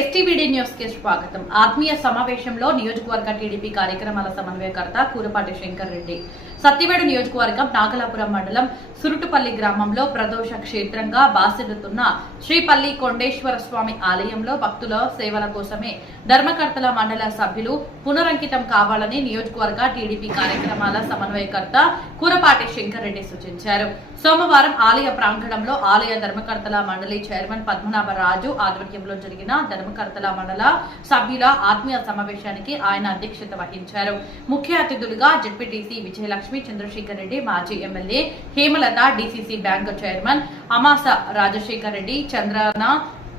ఎస్టీబీడీ న్యూస్కి స్వాగతం. ఆత్మీయ సమావేశంలో నియోజకవర్గ టీడీపీ కార్యక్రమాల సమన్వయకర్త కూరపాటి శంకర్ రెడ్డి. సత్యవేడు నియోజకవర్గం నాగలాపురం మండలం సురుటుపల్లి గ్రామంలో ప్రదోష క్షేత్రంగా బాసిల్లుతున్న శ్రీపల్లి కొండేశ్వర స్వామి ఆలయంలో భక్తుల సేవల కోసమే ధర్మకర్తల మండల సభ్యులు పునరంకితం కావాలని నియోజకవర్గ టీడీపీ కార్యక్రమాల సమన్వయకర్త కూరపాటి శంకర్రెడ్డి సూచించారు. సోమవారం ఆలయ ప్రాంగణంలో ఆలయ ధర్మకర్తల మండలి చైర్మన్ పద్మనాభరాజు ఆధ్వర్యంలో జరిగిన ధర్మకర్తల మండల సభ్యుల ఆత్మీయ సమావేశానికి ఆయన అధ్యక్షత వహించారు. ముఖ్య అతిథులుగా జడ్పీటీసీ విజయలక్ష్మి చంద్రశేఖర్ రెడ్డి మాజీ MLA Hemalatha DCC bank chairman అమాస Rajasekhar Reddy చంద్రన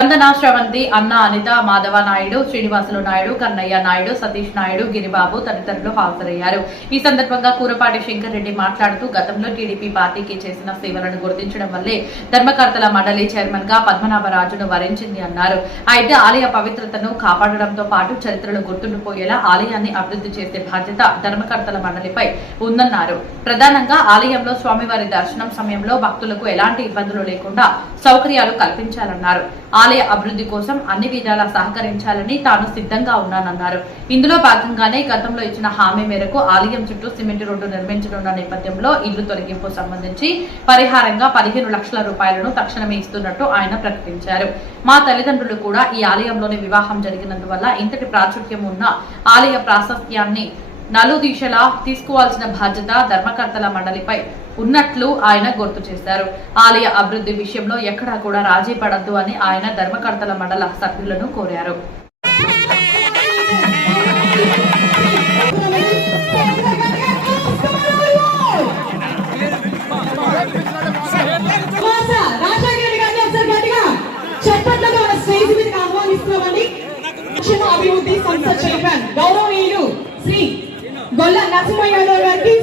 వందనా శ్రవంతి అన్న అనిత మాధవ నాయుడు శ్రీనివాసులు నాయుడు కన్నయ్య నాయుడు సతీష్ నాయుడు గిరిబాబు తదితరులు హాజరయ్యారు. ఈ సందర్భంగా కూరపాటి శంకర్ రెడ్డి మాట్లాడుతూ గతంలో టీడీపీ పార్టీకి చేసిన సేవలను గుర్తించడం వల్లే ధర్మకర్తల మండలి చైర్మన్గా పద్మనాభరాజును వరించింది అన్నారు. అయితే ఆలయ పవిత్రతను కాపాడడంతో పాటు చరిత్రను గుర్తుండిపోయేలా ఆలయాన్ని అభివృద్ధి చేసే బాధ్యత ధర్మకర్తల మండలిపై ఉందన్నారు. ప్రధానంగా ఆలయంలో స్వామివారి దర్శనం సమయంలో భక్తులకు ఎలాంటి ఇబ్బందులు లేకుండా సౌకర్యాలు కల్పించాలన్నారు. ఆలయ అభివృద్ధి కోసం అన్ని విధాలా సహకరించాలని తాను సిద్ధంగా ఉన్నానన్నారు. ఇందులో భాగంగానే గతంలో ఇచ్చిన హామీ మేరకు ఆలయం చుట్టూ సిమెంట్ రోడ్డు నిర్మించనున్న నేపథ్యంలో ఇల్లు తొలగింపు సంబంధించి పరిహారంగా పదిహేను లక్షల రూపాయలను తక్షణమే ఇస్తున్నట్టు ఆయన ప్రకటించారు. మా తల్లిదండ్రులు కూడా ఈ ఆలయంలోనే వివాహం జరిగినందువల్ల ఇంతటి ప్రాచుర్యం ఉన్న ఆలయ ప్రాశస్త్యాన్ని నలుదిశలా తీసుకోవాల్సిన బాధ్యత ధర్మకర్తల మండలిపై ఉన్నట్లు ఆయన గుర్తు చేశారు. ఆలయ అభివృద్ధి విషయంలో ఎక్కడా కూడా రాజీ పడద్దు అని ఆయన ధర్మకర్తల మండల సభ్యులను కోరారు. అభివృద్ధి సంస్థ చైర్మన్ గౌరవనీయులు శ్రీ గొల్ల నరసింహయ్య యాదవ్ గారికి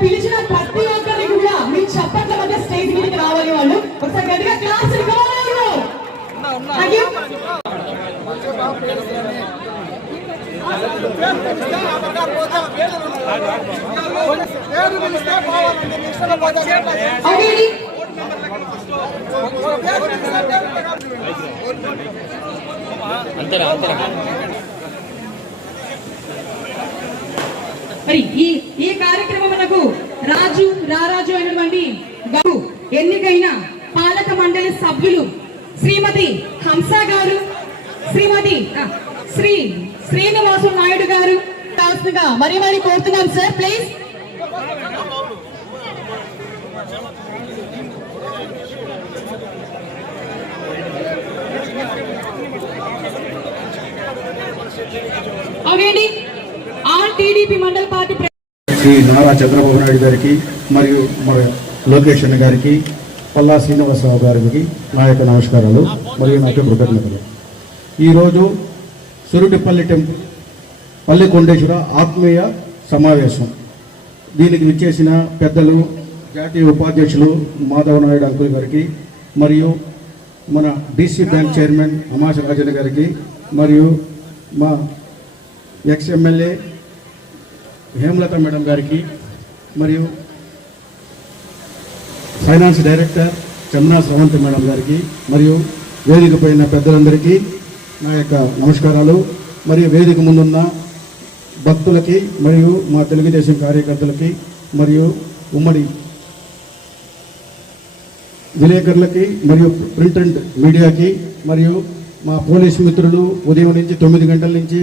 పిలిచిన ప్రతి ఒక్కరిని కూడా మీ చప్పట్ల మధ్య స్టేజ్ మీదకి రావాలి వాళ్ళు. ఒకసారి గట్టిగా క్లాస్ అంతరా అంతరా మరి ఈ ఈ కార్యక్రమమునకు రాజు రారాజు అయినటువంటి బాబు ఎన్నికైన పాలక మండలి సభ్యులు శ్రీమతి హంస గారు శ్రీమతి శ్రీ శ్రీనివాసు నాయుడు గారు కావాల్సిందిగా మరి మరి కోరుతున్నాం సార్ ప్లీజ్. ఓకే అండి టీడీపీ మండల పార్టీ శ్రీ నారా చంద్రబాబు నాయుడు గారికి మరియు మన లోకేష్ అన్న గారికి పల్లా శ్రీనివాసరావు గారికి నా యొక్క నమస్కారాలు మరియు నా యొక్క కృతజ్ఞతలు. ఈరోజు సురుటిపల్లి టెంపుల్ పల్లి కొండేశ్వర ఆత్మీయ సమావేశం. దీనికి విచ్చేసిన పెద్దలు జాతీయ ఉపాధ్యక్షులు మాధవ నాయుడు అంకుల్ గారికి మరియు మన DC bank chairman Amasa Rajan గారికి మరియు మా ఎక్స్ ఎమ్మెల్యే హేమలత మేడం గారికి మరియు finance director Chamna Sravanthi madam గారికి మరియు వేదిక పైన పెద్దలందరికీ నా యొక్క నమస్కారాలు. మరియు వేదిక ముందున్న భక్తులకి మరియు మా తెలుగుదేశం కార్యకర్తలకి మరియు ఉమ్మడి విలేకరులకి మరియు ప్రింట్ అండ్ మీడియాకి మరియు మా పోలీస్ మిత్రులు ఉదయం నుంచి తొమ్మిది గంటల నుంచి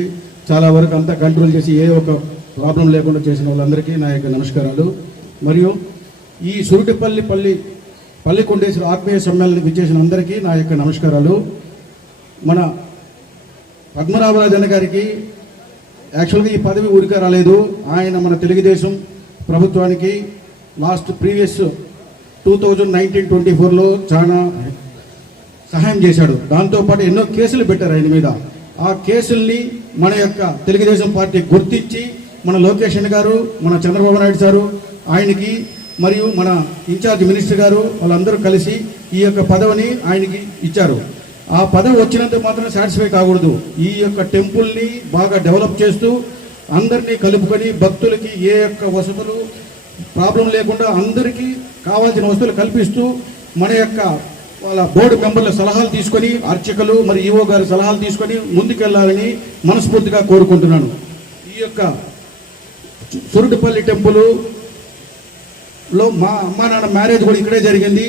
చాలా వరకు అంతా కంట్రోల్ చేసి ఏ ఒక ప్రాబ్లం లేకుండా చేసిన వాళ్ళందరికీ నా యొక్క నమస్కారాలు. మరియు ఈ సురుటిపల్లి పల్లి పల్లికొండేశ్వర ఆత్మీయ సమ్మేళనం విచ్చేసిన అందరికీ నా యొక్క నమస్కారాలు. మన పద్మనాభరాజన్ గారికి యాక్చువల్గా ఈ పదవి ఊరికే రాలేదు. ఆయన మన తెలుగుదేశం ప్రభుత్వానికి last previous two thousand nineteen twenty ఫోర్లో చాలా సహాయం చేశాడు. దాంతోపాటు ఎన్నో కేసులు పెట్టారు ఆయన మీద. ఆ కేసుల్ని మన యొక్క తెలుగుదేశం పార్టీ గుర్తించి మన లోకేష్ అన్న గారు మన చంద్రబాబు నాయుడు సారు ఆయనకి మరియు మన ఇన్ఛార్జ్ మినిస్టర్ గారు వాళ్ళందరూ కలిసి ఈ యొక్క పదవిని ఆయనకి ఇచ్చారు. ఆ పదవి వచ్చినంత మాత్రం సాటిస్ఫై కాకూడదు. ఈ యొక్క టెంపుల్ని బాగా డెవలప్ చేస్తూ అందరినీ కలుపుకొని భక్తులకి ఏ యొక్క వసతులు ప్రాబ్లం లేకుండా అందరికీ కావాల్సిన వసతులు కల్పిస్తూ మన యొక్క వాళ్ళ బోర్డు మెంబర్ల సలహాలు తీసుకొని అర్చకులు మరి ఈవో గారి సలహాలు తీసుకొని ముందుకెళ్ళాలని మనస్ఫూర్తిగా కోరుకుంటున్నాను. ఈ యొక్క సురుడుపల్లి టెంపుల్లో మా అమ్మ నాన్న మ్యారేజ్ కూడా ఇక్కడే జరిగింది.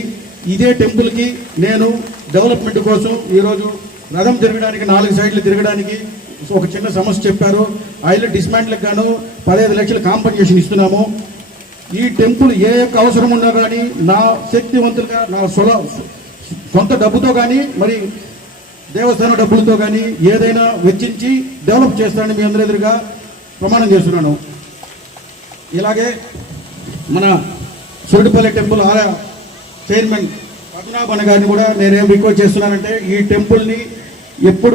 ఇదే టెంపుల్కి నేను డెవలప్మెంట్ కోసం ఈరోజు రథం తిరగడానికి నాలుగు సైడ్లు తిరగడానికి ఒక చిన్న సమస్య చెప్పారు. ఆ డిస్మాంట్లకు గాను పదహైదు లక్షల కాంపన్సేషన్ ఇస్తున్నాము. ఈ టెంపుల్ ఏ యొక్క అవసరం ఉన్నా కానీ నా శక్తివంతులుగా నా సొల సొంత డబ్బుతో కానీ మరి దేవస్థానం డబ్బులతో కానీ ఏదైనా వెచ్చించి డెవలప్ చేస్తానని మీ అందరి ఎదురుగా ప్రమాణం చేస్తున్నాను. ఇలాగే మన సురుడిపల్లి టెంపుల్ ఆలయ చైర్మన్ పద్మనాభన్ గారిని కూడా నేనేం రిక్వెస్ట్ చేస్తున్నానంటే ఈ టెంపుల్ని ఎప్పుడు